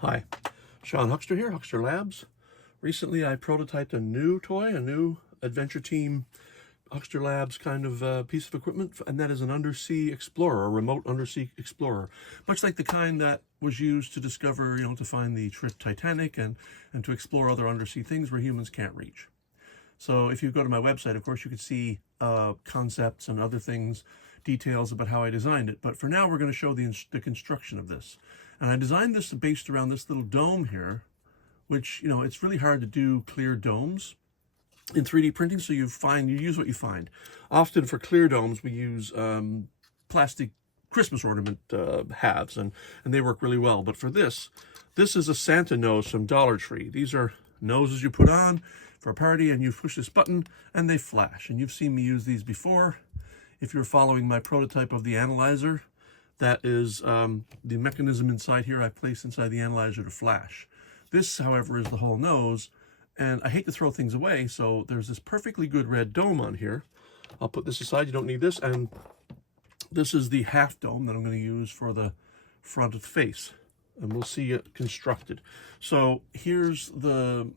Hi, Sean Huxter here, Huxter Labs. Recently I prototyped a new toy, a new Adventure Team Huxter Labs kind of piece of equipment, and that is an undersea explorer, a remote undersea explorer, much like the kind that was used to discover, to find the Titanic and to explore other undersea things where humans can't reach. So if you go to my website, of course, you could see concepts and other things, details about how I designed it. But for now, we're going to show the construction of this. And I designed this based around this little dome here, which, it's really hard to do clear domes in 3D printing. So you use what you find. Often for clear domes, we use plastic Christmas ornament halves, and they work really well. But for this is a Santa nose from Dollar Tree. These are noses you put on for a party, and you push this button and they flash. And you've seen me use these before. If you're following my prototype of the analyzer, that is the mechanism inside here I placed inside the analyzer to flash. This, however, is the whole nose, and I hate to throw things away, so there's this perfectly good red dome on here. I'll put this aside, you don't need this, and this is the half dome that I'm going to use for the front of the face, and we'll see it constructed. So here's the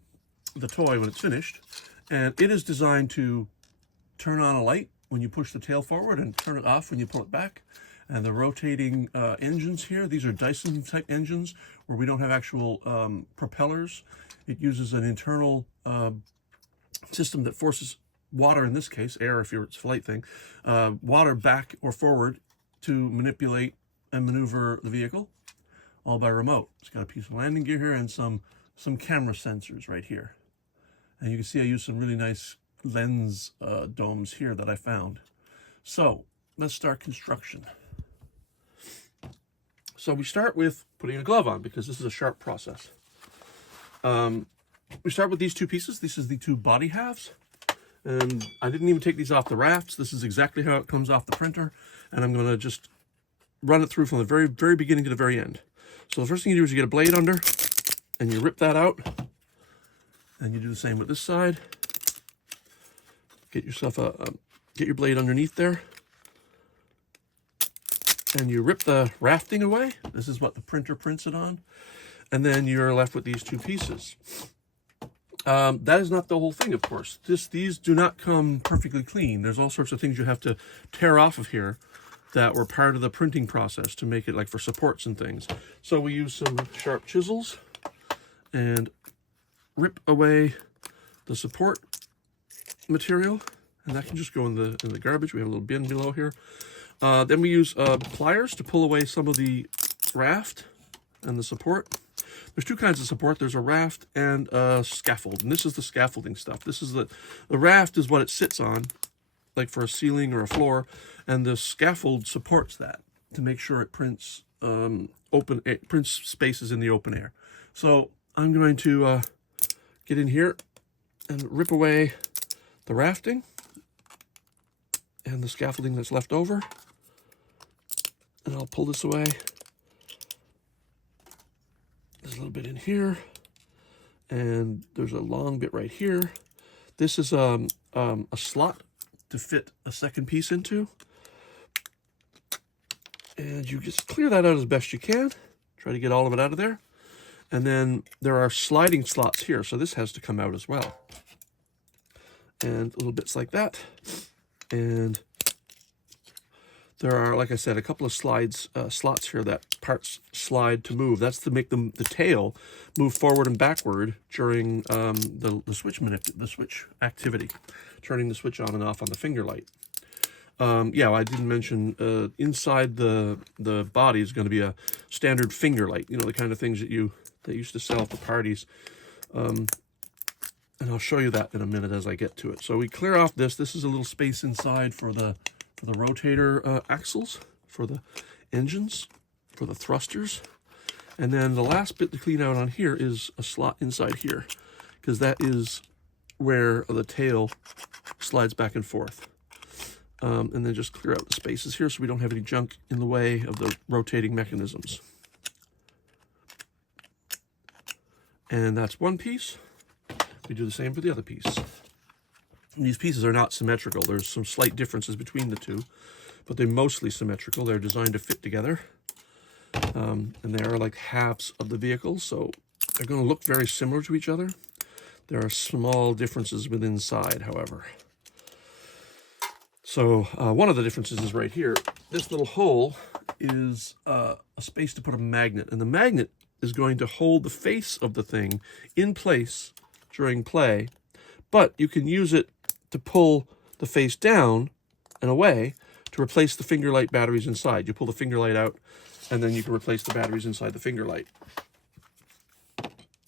toy when it's finished, and it is designed to turn on a light when you push the tail forward and turn it off when you pull it back. And the rotating engines here, these are Dyson type engines where we don't have actual propellers. It uses an internal system that forces water, in this case, air if it's a flight thing, water back or forward to manipulate and maneuver the vehicle, all by remote. It's got a piece of landing gear here and some camera sensors right here. And you can see I use some really nice lens domes here that I found. So let's start construction. So we start with putting a glove on because this is a sharp process. We start with these two pieces. This is the two body halves. And I didn't even take these off the rafts. This is exactly how it comes off the printer. And I'm going to just run it through from the very, very beginning to the very end. So the first thing you do is you get a blade under and you rip that out. And you do the same with this side. Get yourself get your blade underneath there. And you rip the rafting away. This is what the printer prints it on. And then you're left with these two pieces. That is not the whole thing, of course. These do not come perfectly clean. There's all sorts of things you have to tear off of here that were part of the printing process to make it like for supports and things. So we use some sharp chisels and rip away the support material. And that can just go in the garbage. We have a little bin below here. Then we use pliers to pull away some of the raft and the support. There's two kinds of support. There's a raft and a scaffold, and this is the scaffolding stuff. This is the raft is what it sits on, like for a ceiling or a floor, and the scaffold supports that to make sure it prints prints spaces in the open air. So I'm going to get in here and rip away the rafting and the scaffolding that's left over. And I'll pull this away. There's a little bit in here, and there's a long bit right here. This is a slot to fit a second piece into. And you just clear that out as best you can. Try to get all of it out of there. And then there are sliding slots here, so this has to come out as well. And little bits like that. And there are, like I said, a couple of slots here that parts slide to move. That's to make the tail move forward and backward during the switch activity, turning the switch on and off on the finger light. Yeah, I didn't mention inside the body is going to be a standard finger light. The kind of things that they used to sell at the parties. And I'll show you that in a minute as I get to it. So we clear off this. This is a little space inside for the rotator axles, for the engines, for the thrusters. And then the last bit to clean out on here is a slot inside here, because that is where the tail slides back and forth. And then just clear out the spaces here so we don't have any junk in the way of the rotating mechanisms. And that's one piece. We do the same for the other piece. These pieces are not symmetrical. There's some slight differences between the two, but they're mostly symmetrical. They're designed to fit together. and they are like halves of the vehicle, so they're going to look very similar to each other. There are small differences within inside, however. So one of the differences is right here. This little hole is a space to put a magnet, and the magnet is going to hold the face of the thing in place during play, but you can use it to pull the face down and away to replace the finger light batteries inside. You pull the finger light out, and then you can replace the batteries inside the finger light.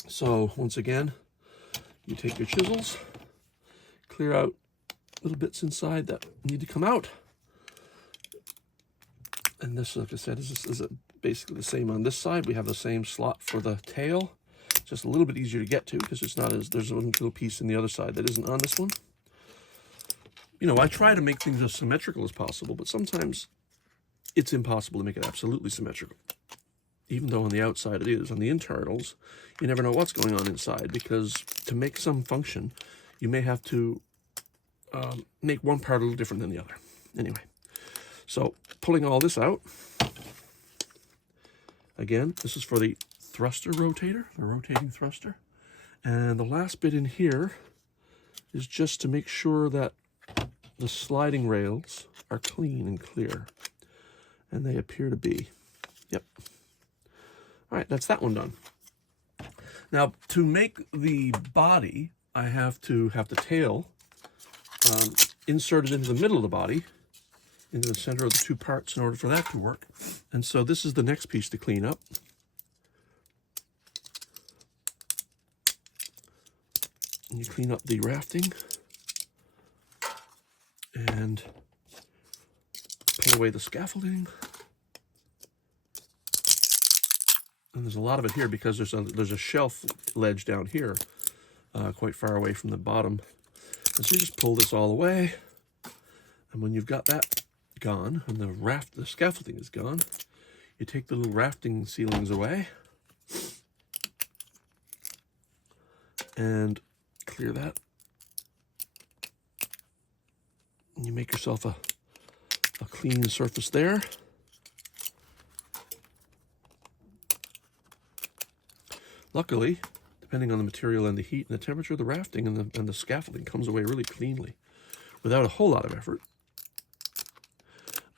So once again, you take your chisels, clear out little bits inside that need to come out. And this, like I said, is basically the same on this side. We have the same slot for the tail. Just a little bit easier to get to because it's not as, there's one little piece in the other side that isn't on this one. You know, I try to make things as symmetrical as possible, but sometimes it's impossible to make it absolutely symmetrical. Even though on the outside it is. On the internals, you never know what's going on inside, because to make some function, you may have to make one part a little different than the other. Anyway, so pulling all this out, again, this is for the thruster rotator, the rotating thruster. And the last bit in here is just to make sure that the sliding rails are clean and clear. And they appear to be. Yep. All right, that's that one done. Now, to make the body, I have to have the tail inserted into the middle of the body, into the center of the two parts in order for that to work. And so this is the next piece to clean up. And you clean up the rafting and pull away the scaffolding. And there's a lot of it here because there's a shelf ledge down here, quite far away from the bottom. And so you just pull this all away, and when you've got that gone and the scaffolding is gone, you take the little rafting ceilings away and clear that. And you make yourself a clean surface there. Luckily, depending on the material and the heat and the temperature, the rafting and the scaffolding comes away really cleanly without a whole lot of effort.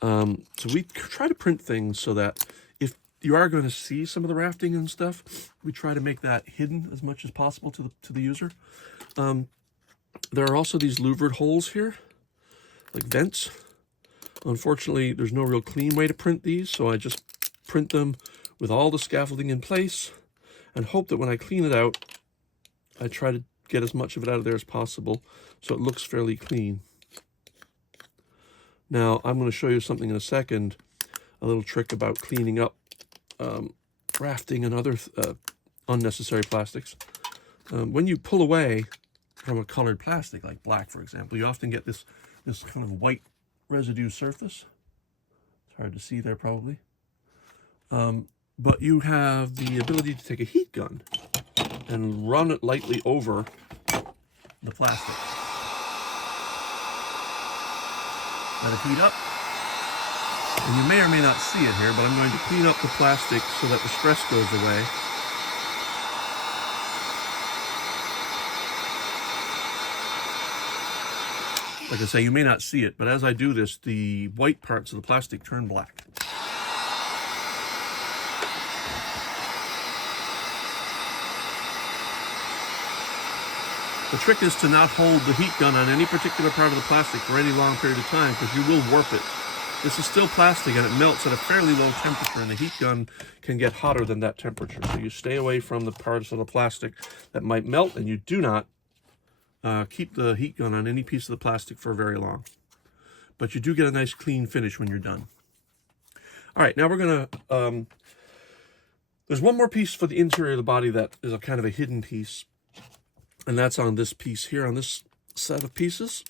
So we try to print things so that if you are going to see some of the rafting and stuff, we try to make that hidden as much as possible to the user. There are also these louvered holes here, like vents. Unfortunately, there's no real clean way to print these, so I just print them with all the scaffolding in place and hope that when I clean it out, I try to get as much of it out of there as possible so it looks fairly clean. Now, I'm going to show you something in a second, a little trick about cleaning up rafting and other unnecessary plastics. When you pull away from a colored plastic, like black, for example, you often get this kind of white residue surface. It's hard to see there, probably. But you have the ability to take a heat gun and run it lightly over the plastic. Let it heat up. And you may or may not see it here, but I'm going to clean up the plastic so that the stress goes away. Like I say, you may not see it, but as I do this, the white parts of the plastic turn black. The trick is to not hold the heat gun on any particular part of the plastic for any long period of time, because you will warp it. This is still plastic and it melts at a fairly low temperature, and the heat gun can get hotter than that temperature. So you stay away from the parts of the plastic that might melt, and you do not keep the heat gun on any piece of the plastic for very long. But you do get a nice clean finish when you're done. All right, now we're gonna, there's one more piece for the interior of the body that is a kind of a hidden piece. And that's on this piece here, on this set of pieces.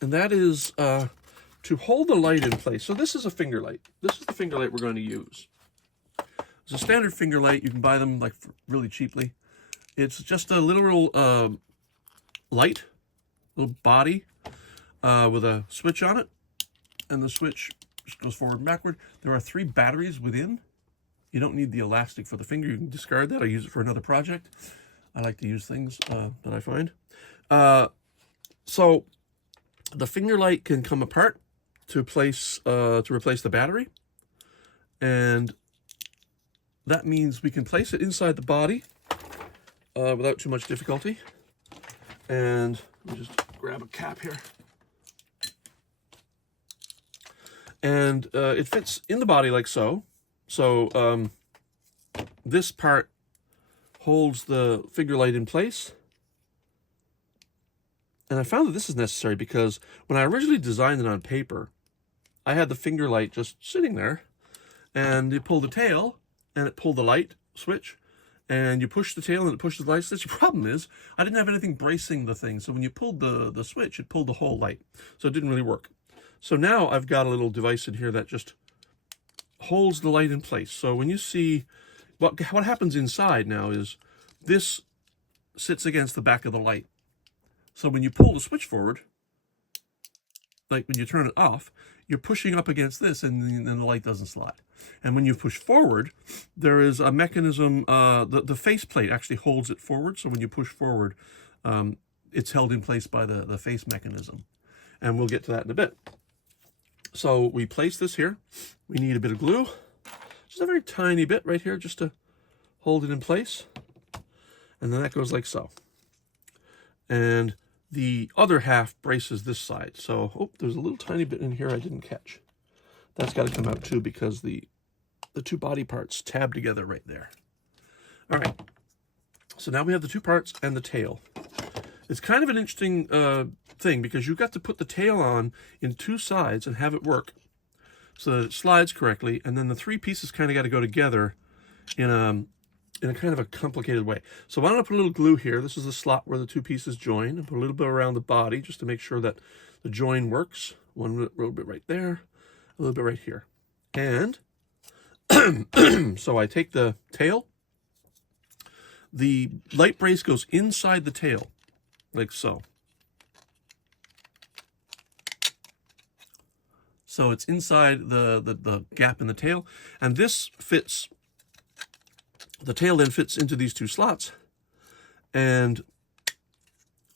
And that is to hold the light in place. So this is a finger light. This is the finger light we're going to use. It's a standard finger light. You can buy them like really cheaply. It's just a literal light, little body with a switch on it. And the switch just goes forward and backward. There are 3 batteries within You don't need the elastic for the finger. You can discard that or use it for another project. I like to use things that I find. So the finger light can come apart to replace the battery, and that means we can place it inside the body without too much difficulty. And let me just grab a cap here. And it fits in the body like so. So this part holds the finger light in place. And I found that this is necessary because when I originally designed it on paper, I had the finger light just sitting there, and you pull the tail and it pulled the light switch, and you push the tail and it pushes the light switch. The problem is I didn't have anything bracing the thing, so when you pulled the switch, it pulled the whole light, so it didn't really work. So now I've got a little device in here that just holds the light in place. So when you see what happens inside now is this sits against the back of the light. So when you pull the switch forward, like when you turn it off, you're pushing up against this, and then the light doesn't slide. And when you push forward, there is a mechanism, the faceplate actually holds it forward. So when you push forward, it's held in place by the face mechanism. And we'll get to that in a bit. So we place this here. We need a bit of glue, just a very tiny bit right here, just to hold it in place. And then that goes like so. And the other half braces this side. So, oh, there's a little tiny bit in here I didn't catch. That's got to come out too, because the two body parts tab together right there. All right. So now we have the two parts and the tail. It's kind of an interesting thing, because you've got to put the tail on in two sides and have it work so that it slides correctly. And then the three pieces kind of got to go together in a kind of a complicated way. So why don't I put a little glue here? This is the slot where the two pieces join. And put a little bit around the body just to make sure that the join works. One little bit right there, a little bit right here. And so I take the tail. The light brace goes inside the tail, like so. So it's inside the gap in the tail. And this fits. The tail then fits into these two slots, and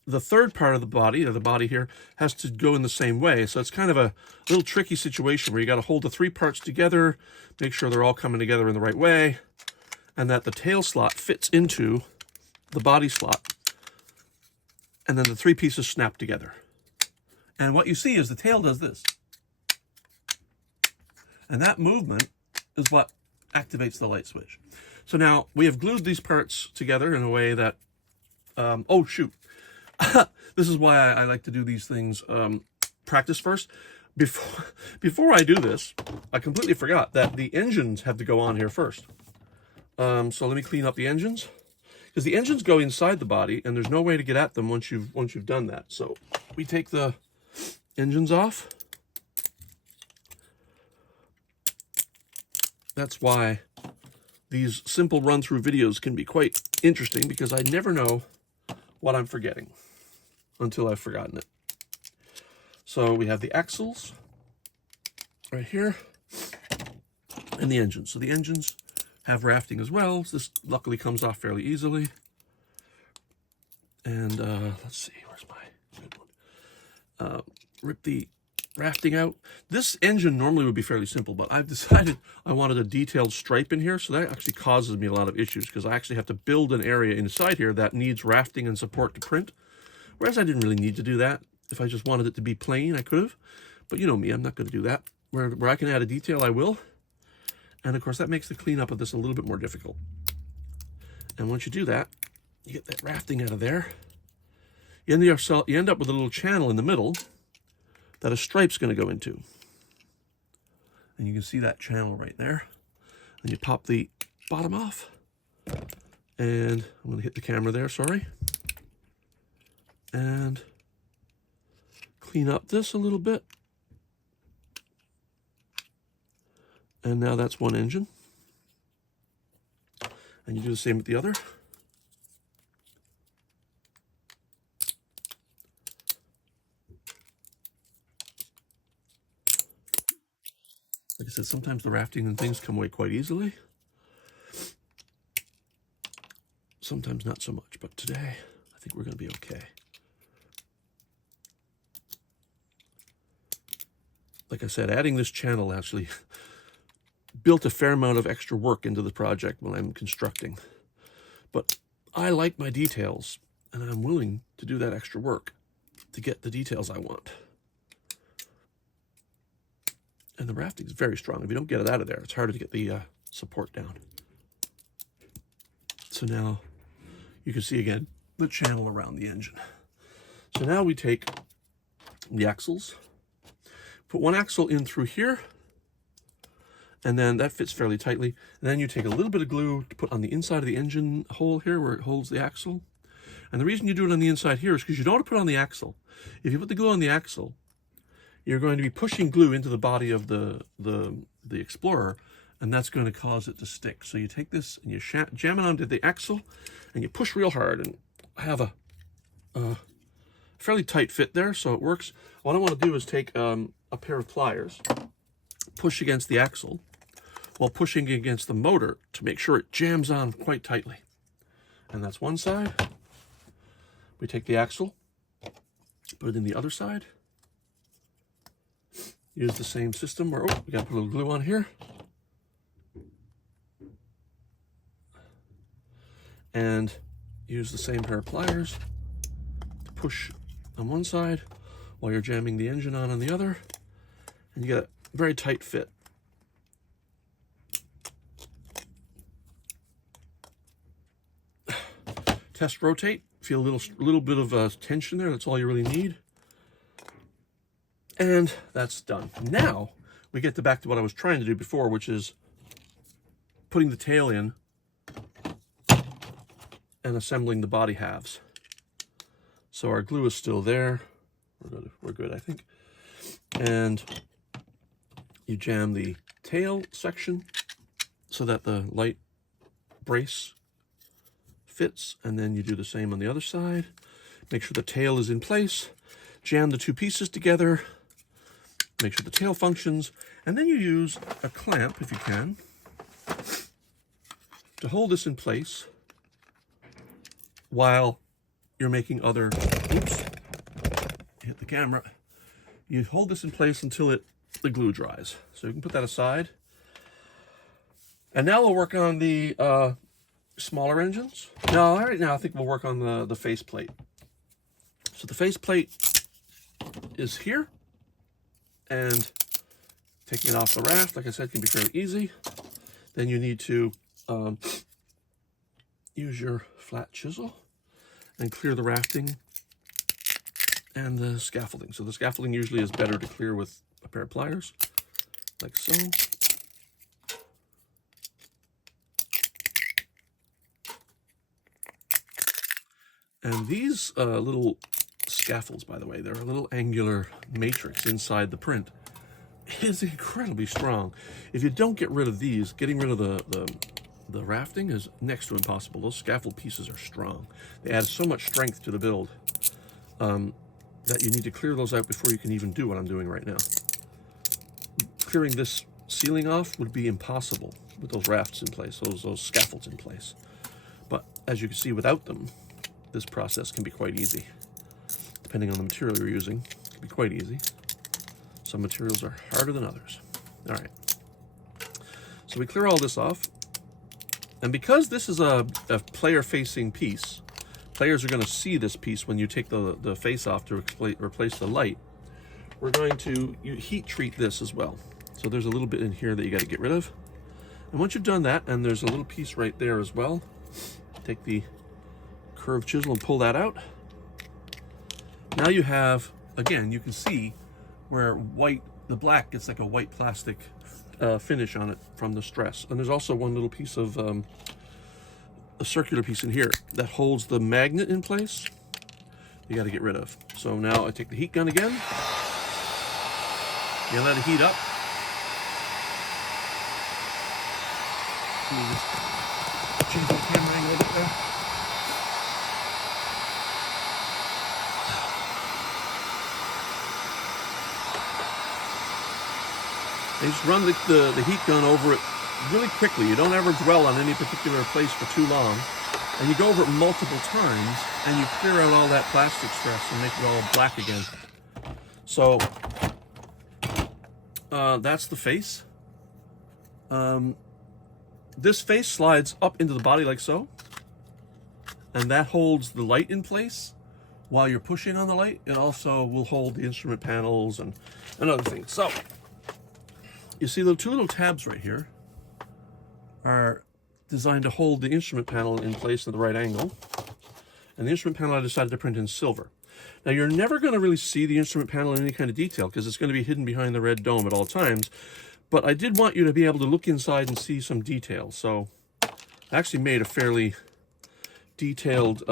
the third part of the body here, has to go in the same way. So it's kind of a little tricky situation where you got to hold the three parts together, make sure they're all coming together in the right way, and that the tail slot fits into the body slot, and then the three pieces snap together. And what you see is the tail does this. And that movement is what activates the light switch. So now we have glued these parts together in a way that, oh shoot, this is why I like to do these things, practice first. Before I do this, I completely forgot that the engines have to go on here first. So let me clean up the engines, because the engines go inside the body and there's no way to get at them once you've done that. So we take the engines off. That's why these simple run-through videos can be quite interesting, because I never know what I'm forgetting until I've forgotten it. So we have the axles right here and the engines. So the engines have rafting as well. So this luckily comes off fairly easily. And let's see, where's my good one? Rip the rafting out. This engine normally would be fairly simple, but I've decided I wanted a detailed stripe in here, so that actually causes me a lot of issues, because I actually have to build an area inside here that needs rafting and support to print, whereas I didn't really need to do that. If I just wanted it to be plain, I could have, but you know me, I'm not going to do that. Where I can add a detail, I will. And of course that makes the cleanup of this a little bit more difficult. And once you do that, you get that rafting out of there. You end up with a little channel in the middle that a stripe's going to go into. And you can see that channel right there. And you pop the bottom off. And I'm going to hit the camera there, sorry. And clean up this a little bit. And now that's one engine. And you do the same with the other. Like I said, sometimes the rafting and things come away quite easily. sometimes not so much, but today I think we're going to be okay. Like I said, adding this channel actually built a fair amount of extra work into the project when I'm constructing. But I like my details, and I'm willing to do that extra work to get the details I want. And the rafting is very strong. If you don't get it out of there, it's harder to get the support down. So now you can see again the channel around the engine. So now we take the axles, put one axle in through here, and then that fits fairly tightly. And then you take a little bit of glue to put on the inside of the engine hole here where it holds the axle. And the reason you do it on the inside here is because you don't want to put it on the axle. If you put the glue on the axle, you're going to be pushing glue into the body of the Explorer, and that's going to cause it to stick. So you take this and you jam it onto the axle, and you push real hard, and I have a fairly tight fit there, so it works. What I want to do is take a pair of pliers, push against the axle while pushing against the motor to make sure it jams on quite tightly. And that's one side. We take the axle, put it in the other side. Use the same system where, oh, we got to put a little glue on here. And use the same pair of pliers to push on one side while you're jamming the engine on the other. And you get a very tight fit. Test rotate. Feel a little bit of tension there. That's all you really need. And that's done. Now we get back to what I was trying to do before, which is putting the tail in and assembling the body halves. So our glue is still there. We're good, I think. And you jam the tail section so that the light brace fits, and then you do the same on the other side. Make sure the tail is in place. Jam the two pieces together. Make sure the tail functions, and then you use a clamp, if you can, to hold this in place while you're making other, oops, hit the camera. You hold this in place until the glue dries. So you can put that aside. And now we'll work on the smaller engines. No, right now I think we'll work on the faceplate. So the faceplate is here. And taking it off the raft, like I said, can be fairly easy. Then you need to use your flat chisel and clear the rafting and the scaffolding. So the scaffolding usually is better to clear with a pair of pliers, like so. And these little scaffolds, by the way, they're a little angular matrix inside the print. It is incredibly strong. If you don't get rid of these, getting rid of the rafting is next to impossible. Those scaffold pieces are strong. They add so much strength to the build that you need to clear those out before you can even do what I'm doing right now. Clearing this ceiling off would be impossible with those rafts in place, those scaffolds in place. But as you can see, without them, this process can be quite easy. Depending on the material you're using, it can be quite easy. Some materials are harder than others. All right. So we clear all this off. And because this is a player-facing piece, players are going to see this piece when you take the face off to replace the light. We're going to heat treat this as well. So there's a little bit in here that you got to get rid of. And once you've done that, and there's a little piece right there as well, take the curved chisel and pull that out. Now you have, again, you can see where the black gets like a white plastic finish on it from the stress. And there's also one little piece of a circular piece in here that holds the magnet in place. You got to get rid of. So now I take the heat gun again. You let it heat up. Change the camera angle a little bit there. They just run the heat gun over it really quickly. You don't ever dwell on any particular place for too long. And you go over it multiple times, and you clear out all that plastic stress and make it all black again. So that's the face. This face slides up into the body like so, and that holds the light in place while you're pushing on the light. It also will hold the instrument panels and other things. So you see the two little tabs right here are designed to hold the instrument panel in place at the right angle. And the instrument panel I decided to print in silver. Now you're never going to really see the instrument panel in any kind of detail because it's going to be hidden behind the red dome at all times. But I did want you to be able to look inside and see some detail. So I actually made a fairly detailed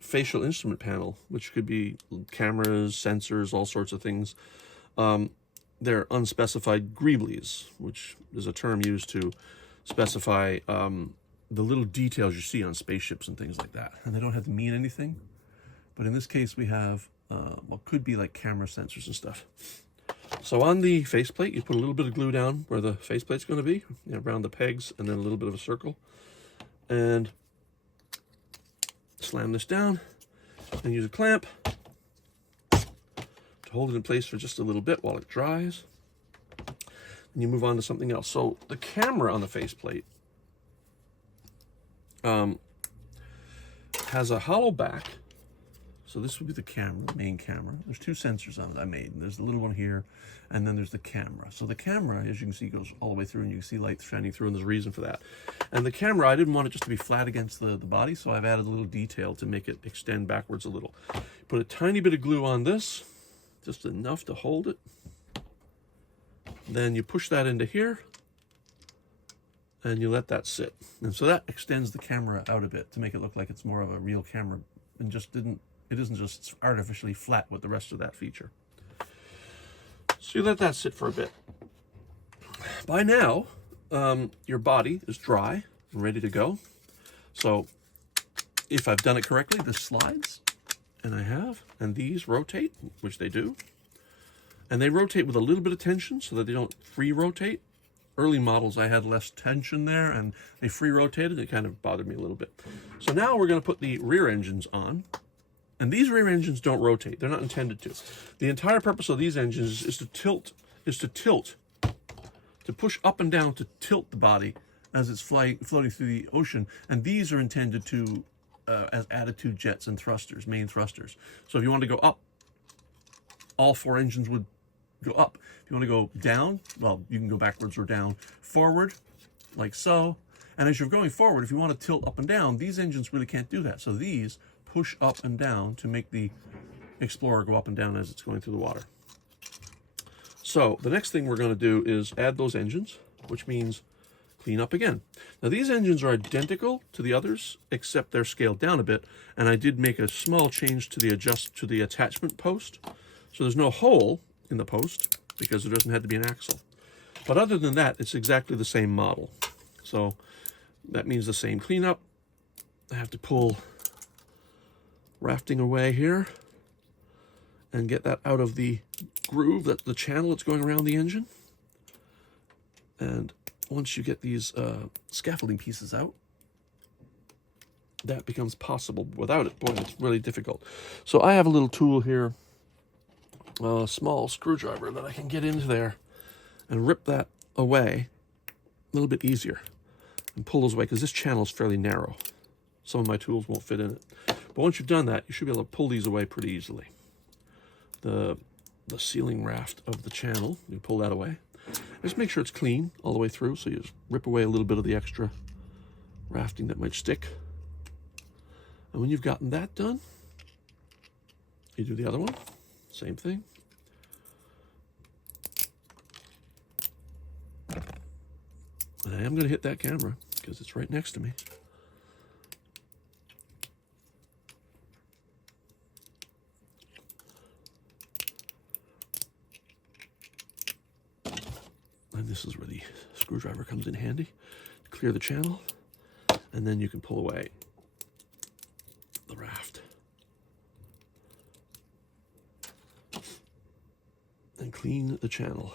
facial instrument panel, which could be cameras, sensors, all sorts of things. They're unspecified greeblies, which is a term used to specify the little details you see on spaceships and things like that. And they don't have to mean anything. But in this case, we have what could be like camera sensors and stuff. So on the faceplate, you put a little bit of glue down where the faceplate's going to be, around the pegs, and then a little bit of a circle. And slam this down and use a clamp to hold it in place for just a little bit while it dries. And you move on to something else. So the camera on the faceplate has a hollow back. So this would be the camera, the main camera. There's two sensors on it I made. There's the little one here, and then there's the camera. So the camera, as you can see, goes all the way through, and you can see light shining through, and there's a reason for that. And the camera, I didn't want it just to be flat against the body, so I've added a little detail to make it extend backwards a little. Put a tiny bit of glue on this, just enough to hold it. Then you push that into here, and you let that sit. And so that extends the camera out a bit to make it look like it's more of a real camera, and it isn't just artificially flat with the rest of that feature. So you let that sit for a bit. By now, your body is dry and ready to go. So if I've done it correctly, this slides, and I have, and these rotate, which they do. And they rotate with a little bit of tension so that they don't free rotate. Early models, I had less tension there, and they free rotated. It kind of bothered me a little bit. So now we're going to put the rear engines on. And these rear engines don't rotate. They're not intended to. The entire purpose of these engines is to push up and down, to tilt the body as it's floating through the ocean. And these are intended to as attitude jets and thrusters, main thrusters. So if you want to go up, all four engines would go up. If you want to go down, well, you can go backwards or down. Forward, like so. And as you're going forward, if you want to tilt up and down, these engines really can't do that. So these push up and down to make the Explorer go up and down as it's going through the water. So the next thing we're going to do is add those engines, which means clean up again. Now these engines are identical to the others, except they're scaled down a bit, and I did make a small change to the attachment post. So there's no hole in the post because there doesn't have to be an axle. But other than that, it's exactly the same model. So that means the same cleanup. I have to pull rafting away here and get that out of the groove, that's the channel that's going around the engine. And once you get these scaffolding pieces out, that becomes possible. Without it, boy, it's really difficult. So I have a little tool here, a small screwdriver that I can get into there and rip that away a little bit easier and pull those away, because this channel is fairly narrow. Some of my tools won't fit in it. But once you've done that, you should be able to pull these away pretty easily. The ceiling raft of the channel, you pull that away. Just make sure it's clean all the way through, so you just rip away a little bit of the extra rafting that might stick. And when you've gotten that done, you do the other one, same thing. And I am going to hit that camera because it's right next to me. And this is where the screwdriver comes in handy to clear the channel, and then you can pull away the raft and clean the channel.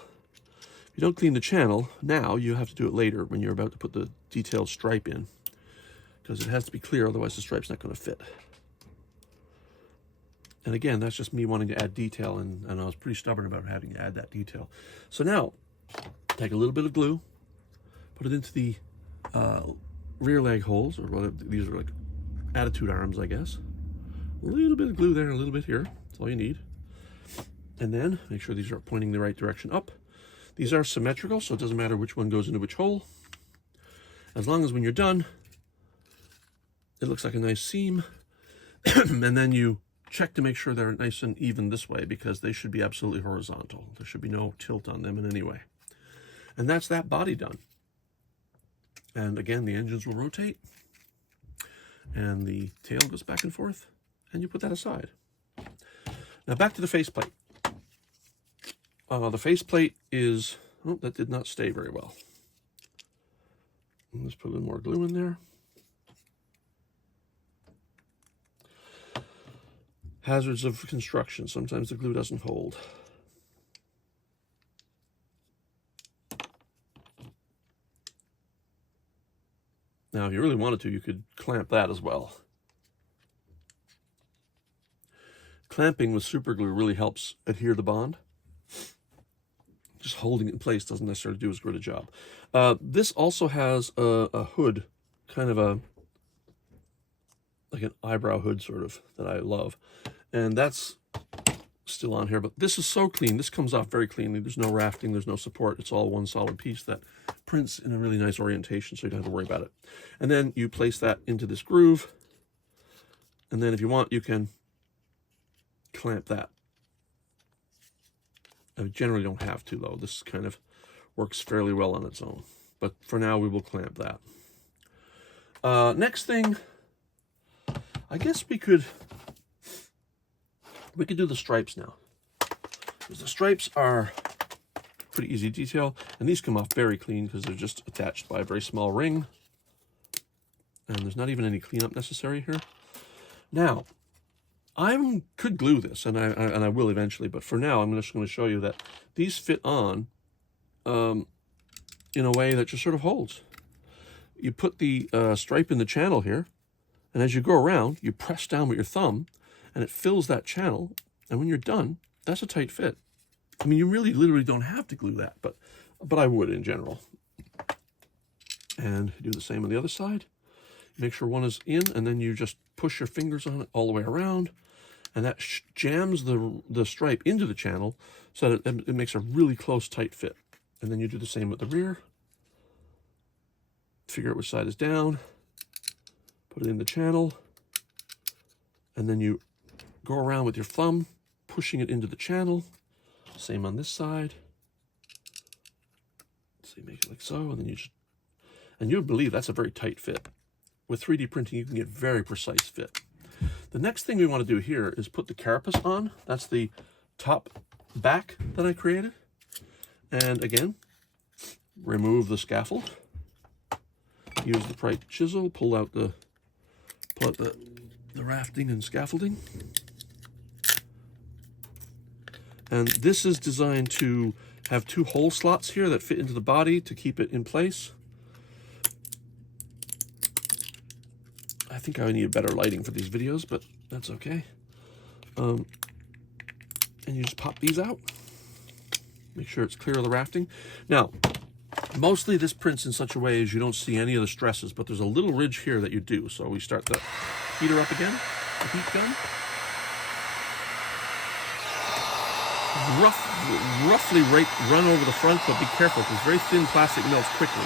If you don't clean the channel now, you have to do it later when you're about to put the detailed stripe in. because it has to be clear, otherwise the stripe's not going to fit. And again, that's just me wanting to add detail, and I was pretty stubborn about having to add that detail. So now, take a little bit of glue, put it into the rear leg holes, or whatever. These are like attitude arms, I guess. A little bit of glue there, a little bit here. That's all you need. And then make sure these are pointing the right direction up. These are symmetrical, so it doesn't matter which one goes into which hole. As long as when you're done, it looks like a nice seam. And then you check to make sure they're nice and even this way, because they should be absolutely horizontal. There should be no tilt on them in any way. And that's that body done. And again, the engines will rotate, and the tail goes back and forth, and you put that aside. Now back to the faceplate. The faceplate is, oh, that did not stay very well. Let's put a little more glue in there. Hazards of construction. Sometimes the glue doesn't hold. Now, if you really wanted to, you could clamp that as well. Clamping with super glue really helps adhere the bond. Just holding it in place doesn't necessarily do as good a job. This also has a hood, kind of like an eyebrow hood sort of, that I love. And that's still on here, but this is so clean. This comes off very cleanly. There's no rafting, there's no support. It's all one solid piece that prints in a really nice orientation, so you don't have to worry about it. And then you place that into this groove. And then if you want, you can clamp that. I generally don't have to, though. This kind of works fairly well on its own. But for now, we will clamp that. Next thing, I guess we could do the stripes now. Because the stripes are pretty easy detail, and these come off very clean because they're just attached by a very small ring. And there's not even any cleanup necessary here. Now, I could glue this, and I will eventually, but for now, I'm just going to show you that these fit on in a way that just sort of holds. You put the stripe in the channel here, and as you go around, you press down with your thumb, and it fills that channel, and when you're done, that's a tight fit. I mean, you really literally don't have to glue that, but I would in general. And do the same on the other side. Make sure one is in, and then you just push your fingers on it all the way around, and that jams the stripe into the channel so that it makes a really close, tight fit. And then you do the same with the rear. Figure out which side is down, put it in the channel, and then you go around with your thumb, pushing it into the channel. Same on this side. So you make it like so, and then you'll believe that's a very tight fit. With 3D printing, you can get very precise fit. The next thing we want to do here is put the carapace on. That's the top back that I created. And again, remove the scaffold. Use the bright chisel, pull out the rafting and scaffolding. And this is designed to have 2 hole slots here that fit into the body to keep it in place. I think I need better lighting for these videos, but that's okay. And you just pop these out. Make sure it's clear of the rafting. Now, mostly this prints in such a way as you don't see any of the stresses, but there's a little ridge here that you do. So we start the heater up again, the heat gun. Roughly run over the front, but be careful because very thin plastic melts quickly.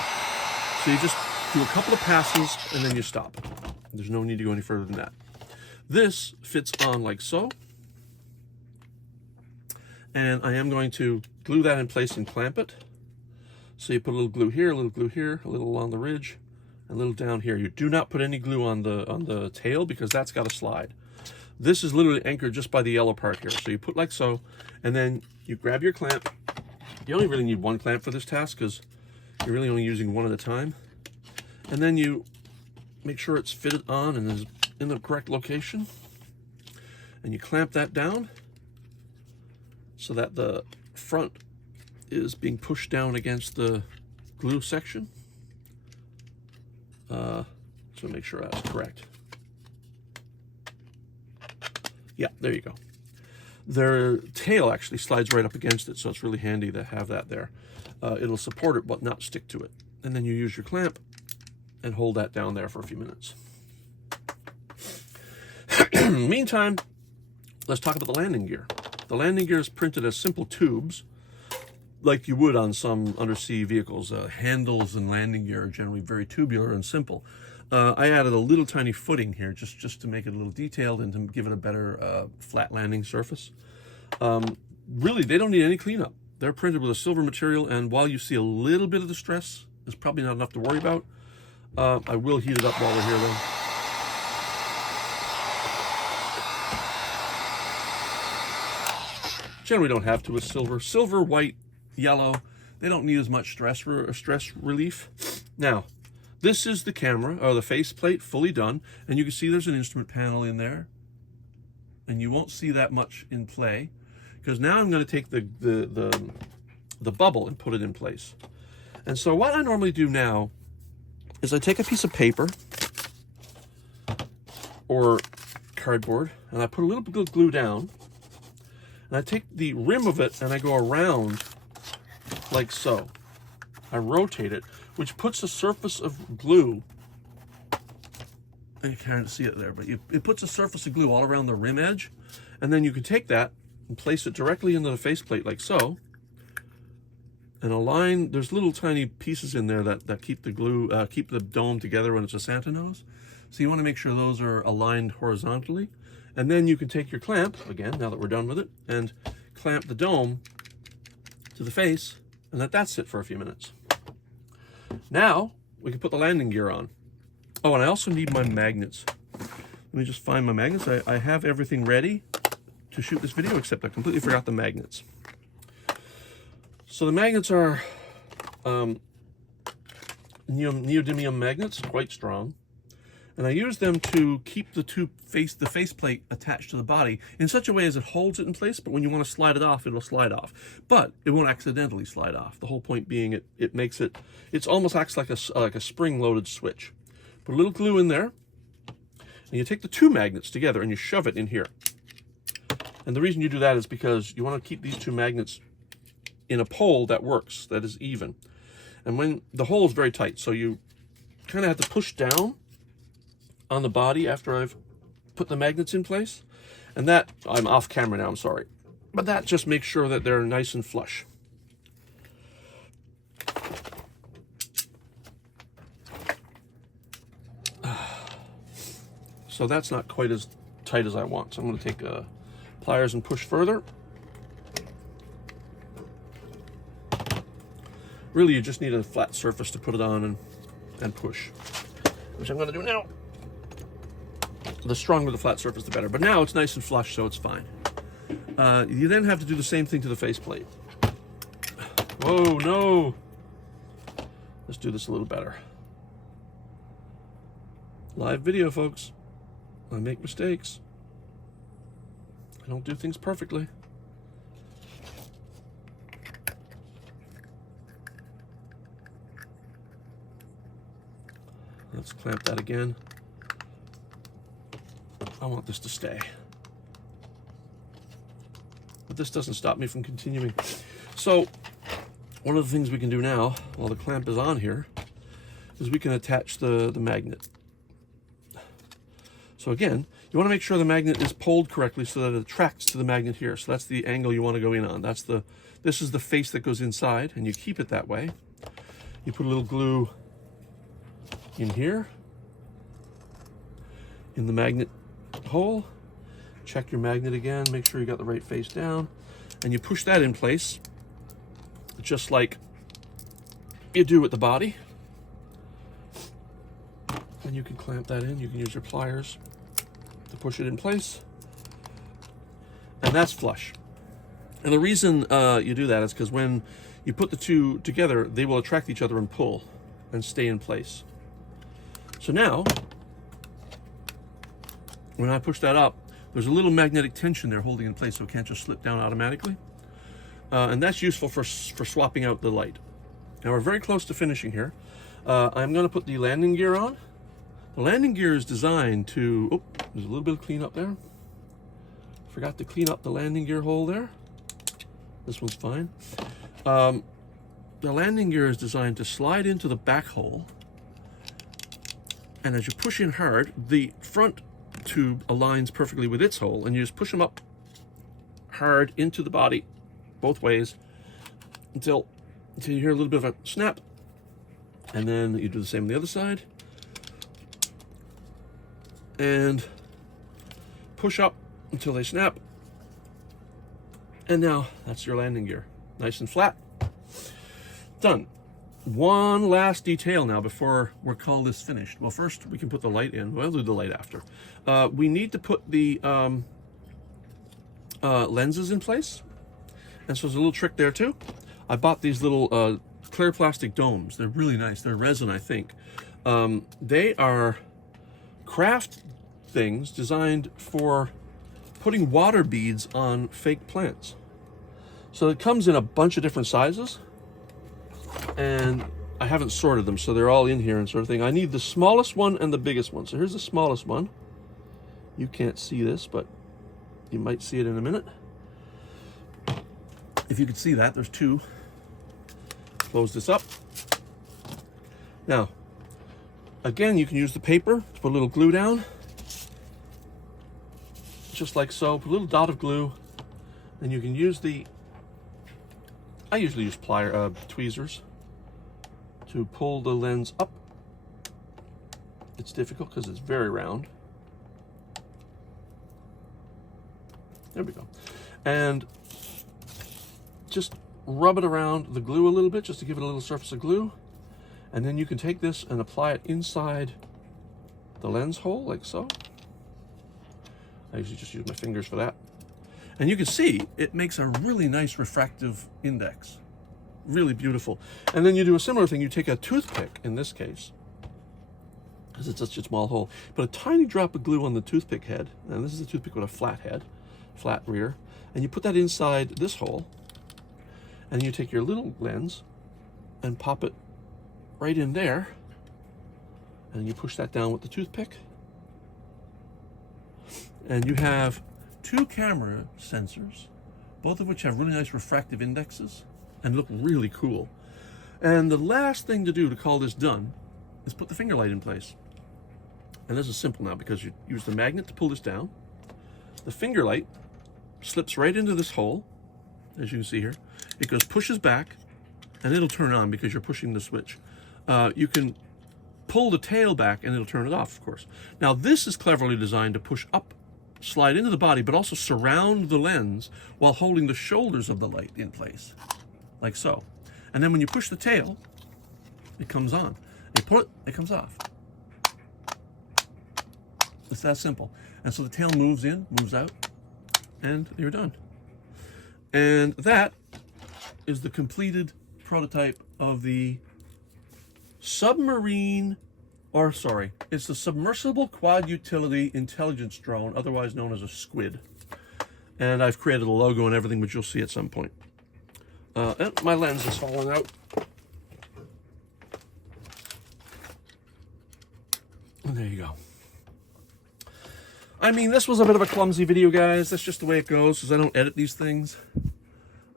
So you just do a couple of passes and then you stop. There's no need to go any further than that. This fits on like so. And I am going to glue that in place and clamp it. So you put a little glue here, a little glue here, a little along the ridge, and a little down here. You do not put any glue on the tail because that's got to slide. This is literally anchored just by the yellow part here. So you put like so, and then you grab your clamp. You only really need 1 clamp for this task because you're really only using 1 at a time. And then you make sure it's fitted on and is in the correct location. And you clamp that down so that the front is being pushed down against the glue section. So make sure that's correct. Yeah, there you go. Their tail actually slides right up against it, so it's really handy to have that there. It'll support it but not stick to it. And then you use your clamp and hold that down there for a few minutes. Meantime, let's talk about the landing gear. The landing gear is printed as simple tubes, like you would on some undersea vehicles. Handles and landing gear are generally very tubular and simple. I added a little tiny footing here just to make it a little detailed and to give it a better flat landing surface. Really, they don't need any cleanup. They're printed with a silver material, and while you see a little bit of the stress, it's probably not enough to worry about. I will heat it up while we're here though. Generally don't have to with silver. Silver, white, yellow, they don't need as much stress relief. Now, this is the camera, or the faceplate, fully done, and you can see there's an instrument panel in there, and you won't see that much in play, because now I'm going to take the bubble and put it in place. And so what I normally do now is I take a piece of paper or cardboard, and I put a little bit of glue down, and I take the rim of it and I go around like so. I rotate it, which puts a surface of glue, and you can't see it there, but it puts a surface of glue all around the rim edge, and then you can take that and place it directly into the faceplate like so, and align. There's little tiny pieces in there that keep the glue, keep the dome together when it's a Santa nose. So you want to make sure those are aligned horizontally, and then you can take your clamp, again, now that we're done with it, and clamp the dome to the face, and let that sit for a few minutes. Now, we can put the landing gear on. Oh, and I also need my magnets. Let me just find my magnets. I have everything ready to shoot this video, except I completely forgot the magnets. So the magnets are neodymium magnets, quite strong. And I use them to keep the faceplate attached to the body in such a way as it holds it in place, but when you want to slide it off, it'll slide off. But it won't accidentally slide off. The whole point being it makes it almost acts like a spring-loaded switch. Put a little glue in there, and you take the two magnets together and you shove it in here. And the reason you do that is because you want to keep these two magnets in a pole that works, that is even. And when the hole is very tight, so you kind of have to push down on the body after I've put the magnets in place. And that, I'm off camera now, I'm sorry. But that just makes sure that they're nice and flush. So that's not quite as tight as I want. So I'm going to take pliers and push further. Really, you just need a flat surface to put it on and push, which I'm going to do now. The stronger the flat surface, the better. But now it's nice and flush, so it's fine. You then have to do the same thing to the faceplate. Whoa, no. Let's do this a little better. Live video, folks. I make mistakes. I don't do things perfectly. Let's clamp that again. I want this to stay. But this doesn't stop me from continuing. So, one of the things we can do now, while the clamp is on here, is we can attach the magnet. So again, you want to make sure the magnet is poled correctly so that it attracts to the magnet here. So that's the angle you want to go in on. This is the face that goes inside, and you keep it that way. You put a little glue in here, in the magnet hole. Check your magnet again, make sure you got the right face down, and you push that in place, just like you do with the body. And you can clamp that in. You can use your pliers to push it in place, and that's flush. And the reason you do that is because when you put the two together, they will attract each other and pull and stay in place. So now, when I push that up, there's a little magnetic tension there holding in place, so it can't just slip down automatically. And that's useful for swapping out the light. Now we're very close to finishing here. I'm going to put the landing gear on. The landing gear is designed to, oh, there's a little bit of cleanup there. Forgot to clean up the landing gear hole there. This one's fine. The landing gear is designed to slide into the back hole. And as you push in hard, the front tube aligns perfectly with its hole, and you just push them up hard into the body, both ways, until you hear a little bit of a snap. And then you do the same on the other side. And push up until they snap. And now that's your landing gear. Nice and flat. Done. One last detail now before we'll call this finished. Well, first we can put the light in. We'll do the light after. We need to put the lenses in place. And so there's a little trick there too. I bought these little clear plastic domes. They're really nice. They're resin, I think. They are craft things designed for putting water beads on fake plants. So it comes in a bunch of different sizes, and I haven't sorted them, so they're all in here and sort of thing. I need the smallest one and the biggest one. So here's the smallest one. You can't see this, but you might see it in a minute. If you could see that, there's two. Close this up. Now, again, you can use the paper to put a little glue down. Just like so. Put a little dot of glue. And you can use the, I usually use tweezers to pull the lens up. It's difficult because it's very round. There we go. And just rub it around the glue a little bit, just to give it a little surface of glue. And then you can take this and apply it inside the lens hole, like so. I usually just use my fingers for that. And you can see it makes a really nice refractive index. Really beautiful. And then you do a similar thing. You take a toothpick, in this case, because it's such a small hole, put a tiny drop of glue on the toothpick head. And this is a toothpick with a flat head, flat rear. And you put that inside this hole. And you take your little lens and pop it right in there. And you push that down with the toothpick. And you have two camera sensors, both of which have really nice refractive indexes and look really cool. And the last thing to do to call this done is put the finger light in place. And this is simple now because you use the magnet to pull this down. The finger light slips right into this hole, as you can see here. It goes, pushes back, and it'll turn on because you're pushing the switch. You can pull the tail back and it'll turn it off, of course. Now this is cleverly designed to push up, slide into the body, but also surround the lens while holding the shoulders of the light in place, like so. And then when you push the tail, it comes on. You pull it, it comes off. It's that simple. And so the tail moves in, moves out, and you're done. And that is the completed prototype of the it's the Submersible Quad Utility Intelligence Drone, otherwise known as a SQUID. And I've created a logo and everything, which you'll see at some point. And my lens is falling out. And there you go. I mean, this was a bit of a clumsy video, guys. That's just the way it goes, because I don't edit these things.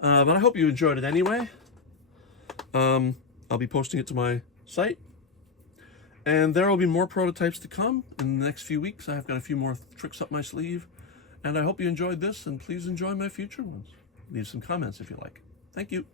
But I hope you enjoyed it anyway. I'll be posting it to my site. And there will be more prototypes to come in the next few weeks. I've got a few more tricks up my sleeve. And I hope you enjoyed this, and please enjoy my future ones. Leave some comments if you like. Thank you.